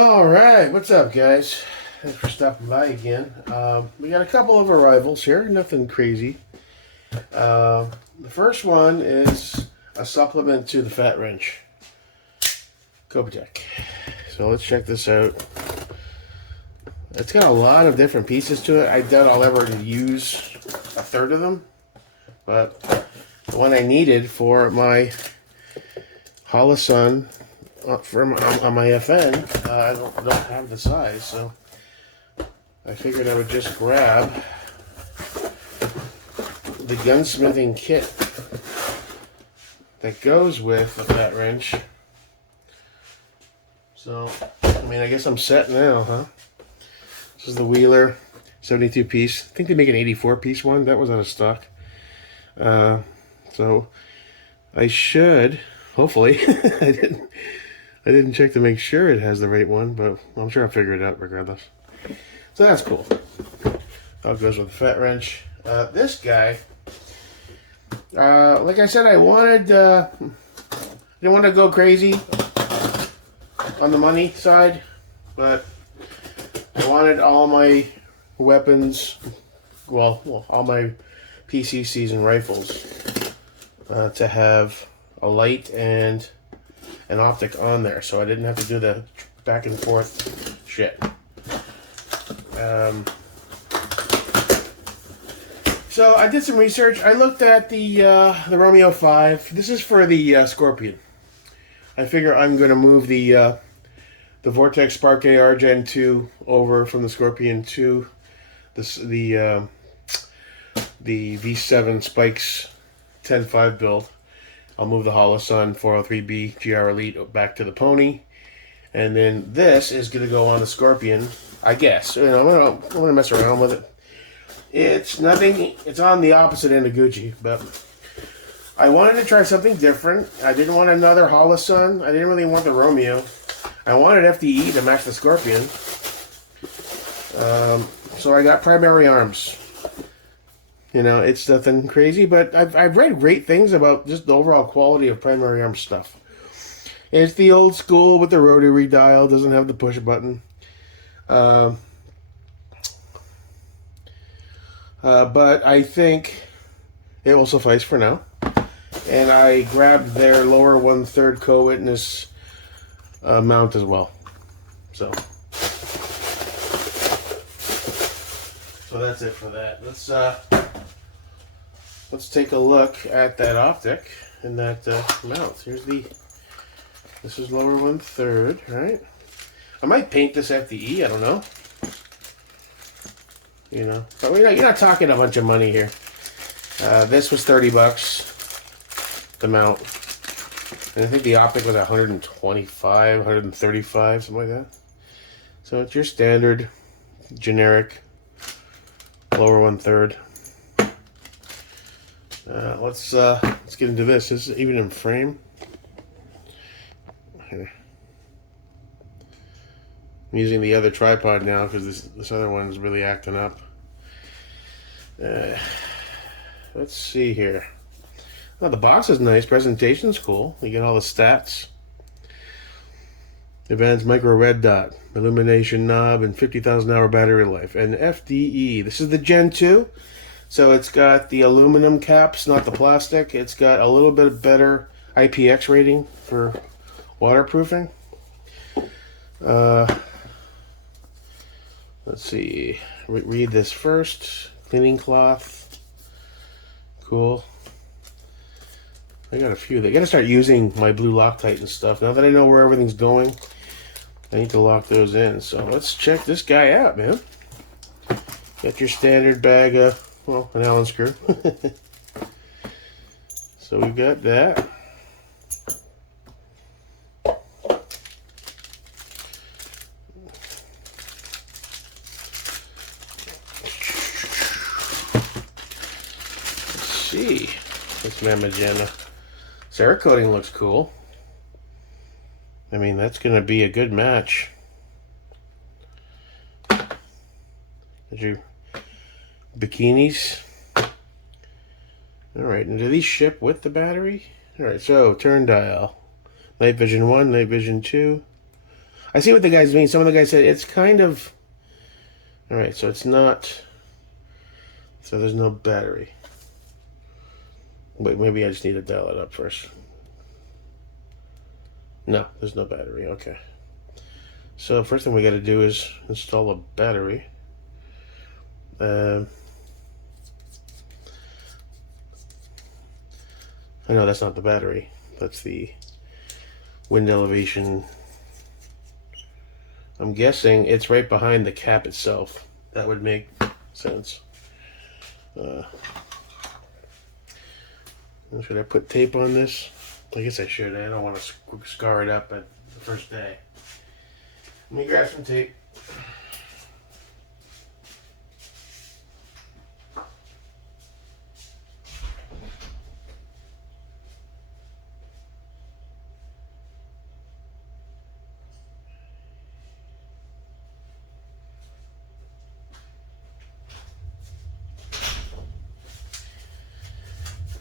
All right, what's up, guys? Thanks for stopping by again. We got a couple of arrivals here, nothing crazy. The first one is a supplement to the Fat Wrench, Kopitech. So let's check this out. It's got a lot of different pieces to it. I doubt I'll ever use a third of them, but the one I needed for my Holosun on my FN, I don't have the size, so I figured I would just grab the gunsmithing kit that goes with the Fat Wrench. So, I mean, I guess I'm set now, huh? This is the Wheeler 72 piece. I think they make an 84 piece one. That was out of stock. So I should, hopefully, I didn't check to make sure it has the right one, but I'm sure I'll figure it out regardless. So that's cool. How it goes with the Fat Wrench. This guy, like I said, I didn't want to go crazy on the money side, but I wanted all my weapons, well, all my PCCs and rifles to have a light and an optic on there, so I didn't have to do the back and forth shit. So I did some research. I looked at the Romeo 5. This is for the Scorpion. I figure I'm going to move the Vortex Spark AR Gen 2 over from the Scorpion to the V7 Spikes 10.5 build. I'll move the Holosun 403B GR Elite back to the Pony, and then this is going to go on the Scorpion, I guess. You know, I'm going to mess around with it. It's nothing. It's on the opposite end of Gucci, but I wanted to try something different. I didn't want another Holosun. I didn't really want the Romeo. I wanted FDE to match the Scorpion. So I got Primary Arms. You know, it's nothing crazy, but I've read great things about just the overall quality of Primary Arms stuff. It's the old school with the rotary dial, doesn't have the push button. But I think it will suffice for now. And I grabbed their lower 1/3 co-witness mount as well. So that's it for that. Let's take a look at that optic and that mount. This is lower 1/3, right? I might paint this FDE, I don't know. You know, but you're not talking a bunch of money here. This was $30, the mount. And I think the optic was 125, 135, something like that. So it's your standard, generic, lower 1/3. Let's get into this. This is even in frame. Here. I'm using the other tripod now because this other one is really acting up. Let's see here. Oh, the box is nice. Presentation's cool. You get all the stats. Advanced micro red dot, illumination knob, and 50,000 hour battery life. And FDE. This is the Gen 2. So it's got the aluminum caps, not the plastic. It's got a little bit better IPX rating for waterproofing. Let's see. Read this first. Cleaning cloth. Cool. I got a few. They got to start using my blue Loctite and stuff. Now that I know where everything's going, I need to lock those in. So let's check this guy out, man. Got your standard bag of, well, an Allen screw. So we've got that. Let's see. This magenta. Cerakoting looks cool. I mean, that's going to be a good match. There's your bikinis. Alright, and do these ship with the battery? Alright, so turn dial. Night vision 1, night vision 2. I see what the guys mean. Some of the guys said it's kind of... Alright, so it's not... So there's no battery. Wait, maybe I just need to dial it up first. No, there's no battery. Okay. So first thing we got to do is install a battery. I know that's not the battery. That's the wind elevation. I'm guessing it's right behind the cap itself. That would make sense. Should I put tape on this? I guess I should. I don't want to scar it up at the first day. Let me grab some tape.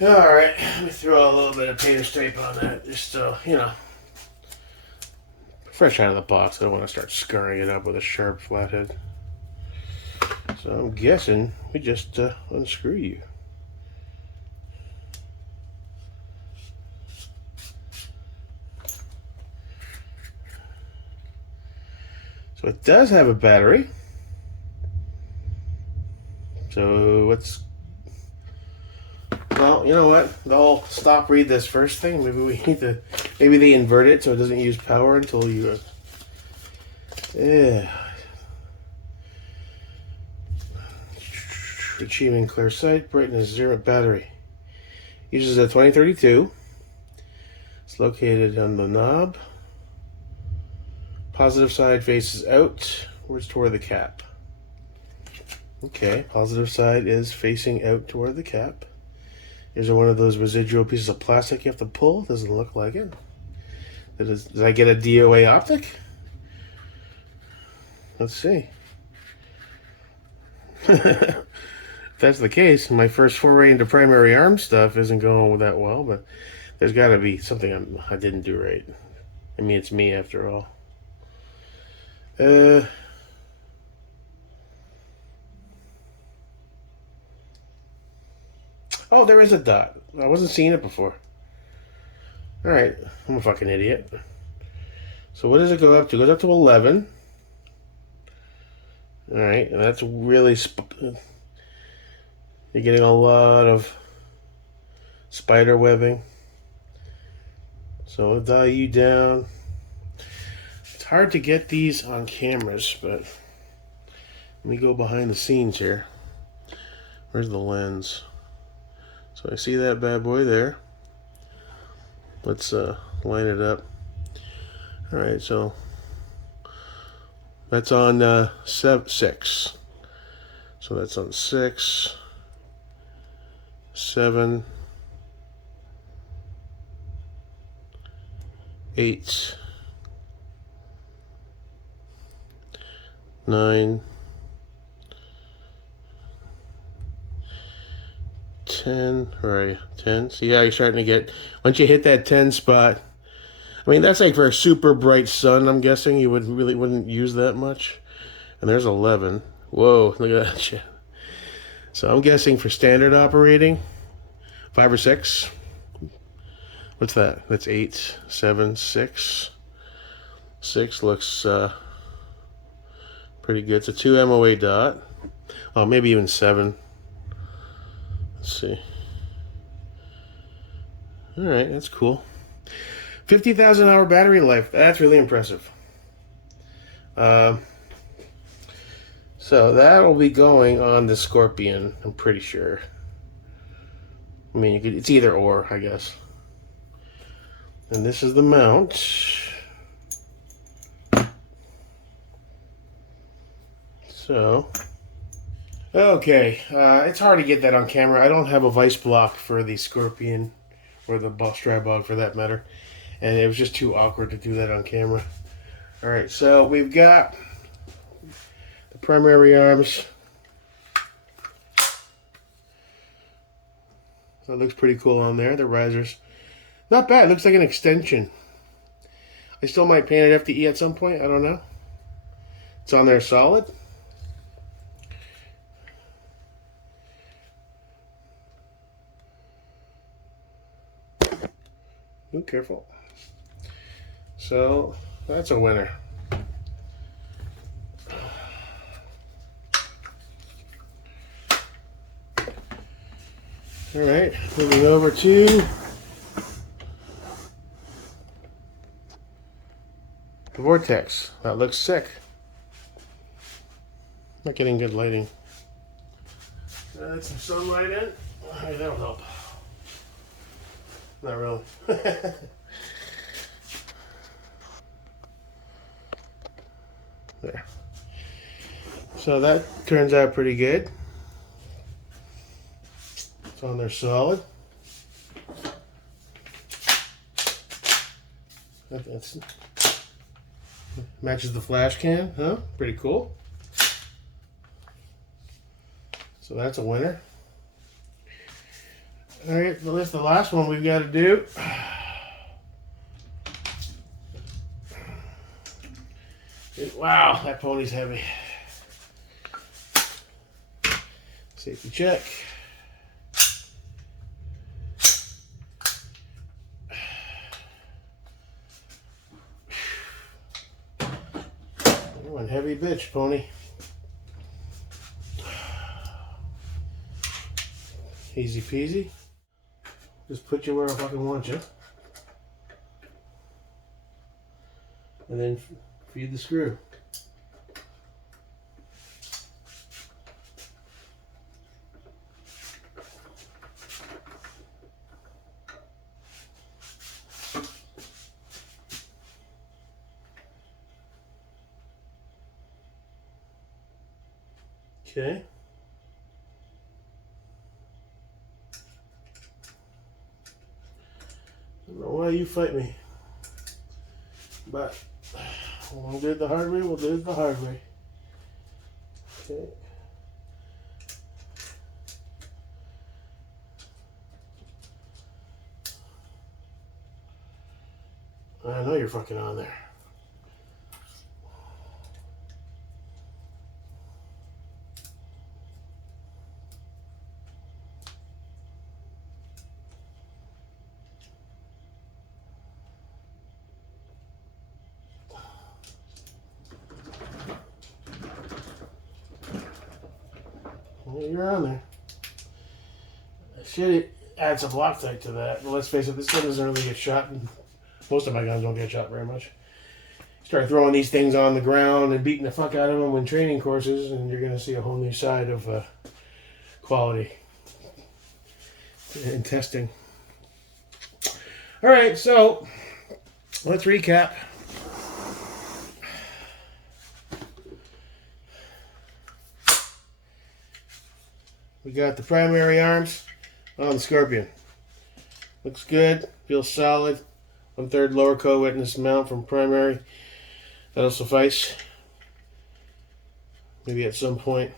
Alright, let me throw a little bit of painter's tape on that, just so, you know, fresh out of the box. I don't want to start scarring it up with a sharp flathead. So I'm guessing we just unscrew you. So it does have a battery. So let's... Well, you know what? I'll stop read this first thing. Maybe we need to... Maybe they invert it so it doesn't use power until you... Achieving clear sight. Brightness 0. Battery. Uses a 2032. It's located on the knob. Positive side faces out. Towards toward the cap. Okay, positive side is facing out toward the cap. Is there one of those residual pieces of plastic you have to pull? Doesn't look like it. Did I get a DOA optic? Let's see. If that's the case, my first foray into primary arm stuff isn't going that well, but there's got to be something I didn't do right. I mean, it's me after all. Oh, there is a dot. I wasn't seeing it before. Alright, I'm a fucking idiot. So what does it go up to? It goes up to 11. Alright, and that's really... You're getting a lot of spider webbing. So I'll dial you down. It's hard to get these on cameras, but... Let me go behind the scenes here. Where's the lens? So I see that bad boy there. Let's line it up. Alright, so that's on 6. So that's on 6, 7, 8, 9, 10, where are you? 10. See how you're starting to get, once you hit that 10 spot, I mean, that's like for a super bright sun, I'm guessing. You wouldn't use that much. And there's 11. Whoa, look at that shit. So I'm guessing for standard operating, 5 or 6. What's that? That's 8, 7, 6. 6 looks pretty good. It's a 2 MOA dot. Oh, maybe even 7. Let's see. Alright, that's cool. 50,000 hour battery life. That's really impressive. So that will be going on the Scorpion, I'm pretty sure. I mean, it's either or, I guess. And this is the mount. So, okay, it's hard to get that on camera. I don't have a vice block for the Scorpion, or the Strabog for that matter. And it was just too awkward to do that on camera. Alright, so we've got the primary arms. So it looks pretty cool on there, the risers. Not bad, it looks like an extension. I still might paint it FDE at some point. I don't know. It's on there solid. Ooh, careful. So that's a winner. All right, moving over to the vortex. That looks sick. Not getting good lighting. Add some sunlight in. Hey, that'll help. Not really. There. So that turns out pretty good. It's on there solid. That's matches the flash can, huh? Pretty cool. So that's a winner. All right, well, that's the last one we've got to do. Wow, that pony's heavy. Safety check. One heavy bitch, pony. Easy peasy. Just put you where I fucking want you. And then feed the screw. Okay. I don't know why you fight me, but we'll do it the hard way. We'll do it the hard way. Okay. I know you're fucking on there. Well, you're on there. I should add some Loctite to that, but let's face it, this gun doesn't really get shot, and most of my guns don't get shot very much. Start throwing these things on the ground and beating the fuck out of them in training courses, and you're going to see a whole new side of quality in testing. All right, so let's recap. We got the primary arms on the Scorpion. Looks good, feels solid. 1/3 lower co-witness mount from primary. That'll suffice. Maybe at some point.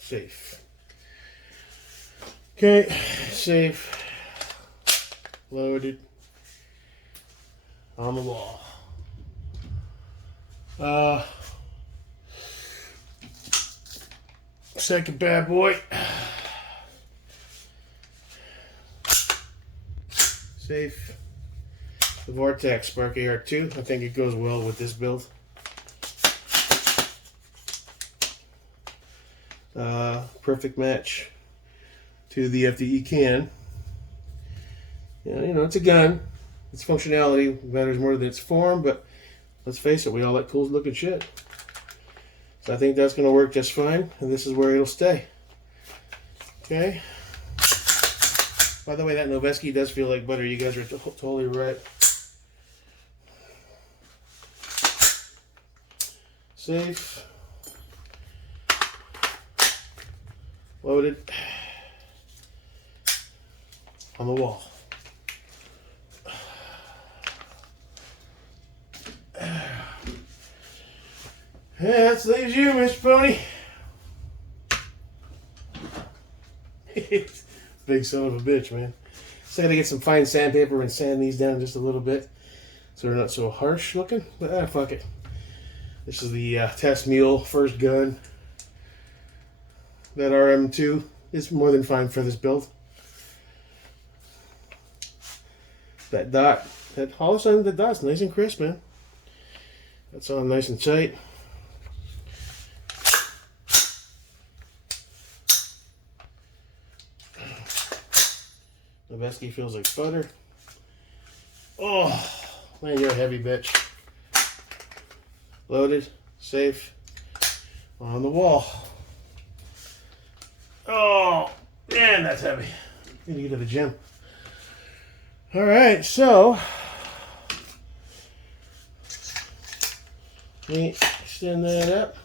Safe. Okay, safe. Loaded. On the wall. Second bad boy. Safe. The Vortex Spark AR2. I think it goes well with this build. Perfect match to the FDE can. Yeah, you know, it's a gun. Its functionality matters more than its form, but let's face it, we all like cool looking shit. So I think that's going to work just fine, and this is where it'll stay. Okay. By the way, that Noveski does feel like butter. You guys are totally right. Safe. Loaded. On the wall. Yeah, that leaves you, Mr. Pony. Big son of a bitch, man. So I gotta get some fine sandpaper and sand these down just a little bit so they're not so harsh looking. But fuck it. This is the test mule first gun. That RM2 is more than fine for this build. That dot, all of a sudden the dot's nice and crisp, man. That's on nice and tight. The Vesky feels like butter. Oh, man, you're a heavy bitch. Loaded, safe, on the wall. Oh, man, that's heavy. Need to get to the gym. All right, so let me extend that up.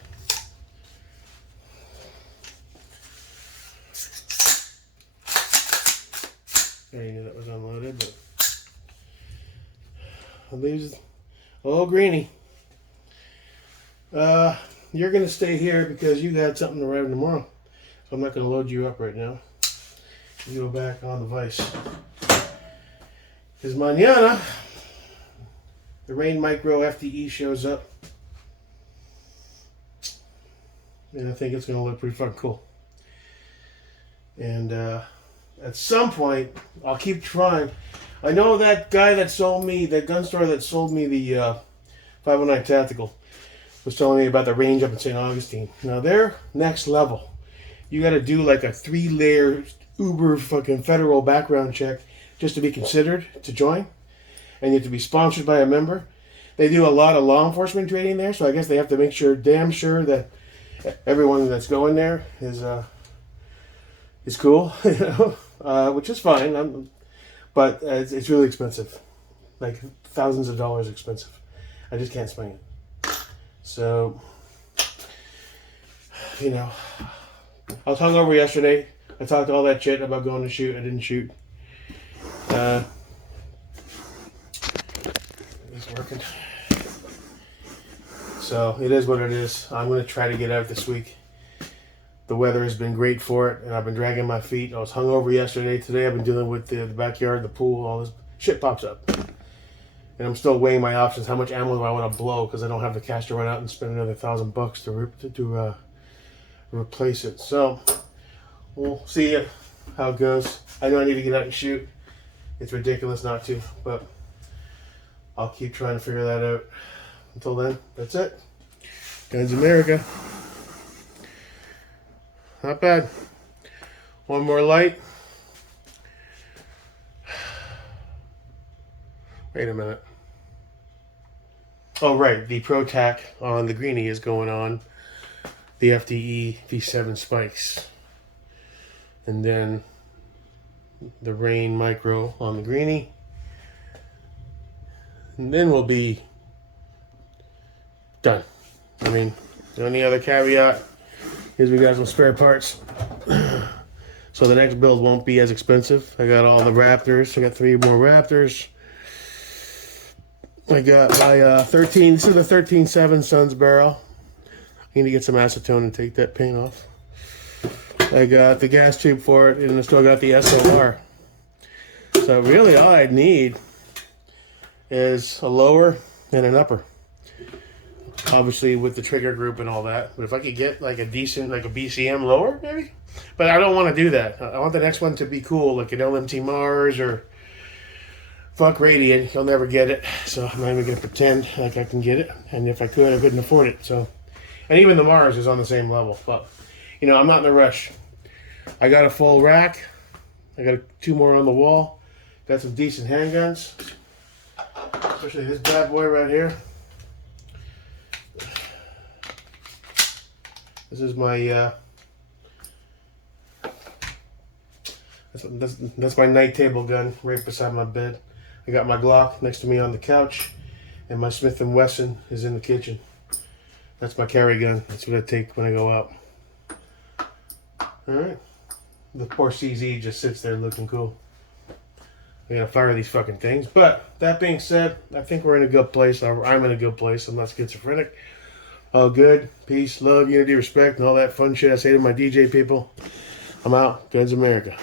I already knew that was unloaded, but I'll leave it. Oh, Greenie. You're going to stay here because you got something to ride tomorrow. So I'm not going to load you up right now. You go back on the vise. Because mañana, the Rain Micro FDE shows up. And I think it's going to look pretty fucking cool. And at some point, I'll keep trying. I know that guy that sold me, that gun store that sold me the 509 Tactical was telling me about the range up in St. Augustine. Now they're next level. You got to do like a 3-layer uber fucking federal background check just to be considered to join. And you have to be sponsored by a member. They do a lot of law enforcement training there, so I guess they have to make sure, damn sure, that everyone that's going there is cool, you know, which is fine. But it's really expensive, like thousands of dollars expensive. I just can't swing it. So, you know, I was hungover yesterday. I talked all that shit about going to shoot. I didn't shoot. It's working. So it is what it is. I'm going to try to get out this week. The weather has been great for it, and I've been dragging my feet. I was hungover yesterday. Today I've been dealing with the backyard, the pool, all this shit pops up. And I'm still weighing my options. How much ammo do I want to blow? Because I don't have the cash to run out and spend another $1,000 to replace it. So we'll see how it goes. I know I need to get out and shoot. It's ridiculous not to, but I'll keep trying to figure that out. Until then, that's it. Guns America. Not bad. One more light. Wait a minute. Oh, right. The ProTac on the Greenie is going on the FDE V7 spikes. And then the Rain Micro on the Greenie. And then we'll be done. I mean, the only other caveat is we got some spare parts. So the next build won't be as expensive. I got all the Raptors. I got 3 more Raptors. I got my 13, this is the 13.7 Suns barrel. I need to get some acetone and take that paint off. I got the gas tube for it, and I still got the SLR. So really all I need is a lower and an upper. Obviously with the trigger group and all that. But if I could get like a decent, like a BCM lower, maybe? But I don't want to do that. I want the next one to be cool, like an LMT Mars or fuck Radiant. You'll never get it. So I'm not even going to pretend like I can get it. And if I could, I couldn't afford it. So, and even the Mars is on the same level. But, you know, I'm not in a rush. I got a full rack. I got 2 more on the wall. Got some decent handguns. Especially this bad boy right here. This is my, that's my night table gun right beside my bed. I got my Glock next to me on the couch, and my Smith & Wesson is in the kitchen. That's my carry gun. That's what I take when I go out. Alright. The poor CZ just sits there looking cool. I gotta fire these fucking things. But, that being said, I think we're in a good place. I'm in a good place. I'm not schizophrenic. All good. Peace, love, unity, respect, and all that fun shit I say to my DJ people. I'm out. Guns America.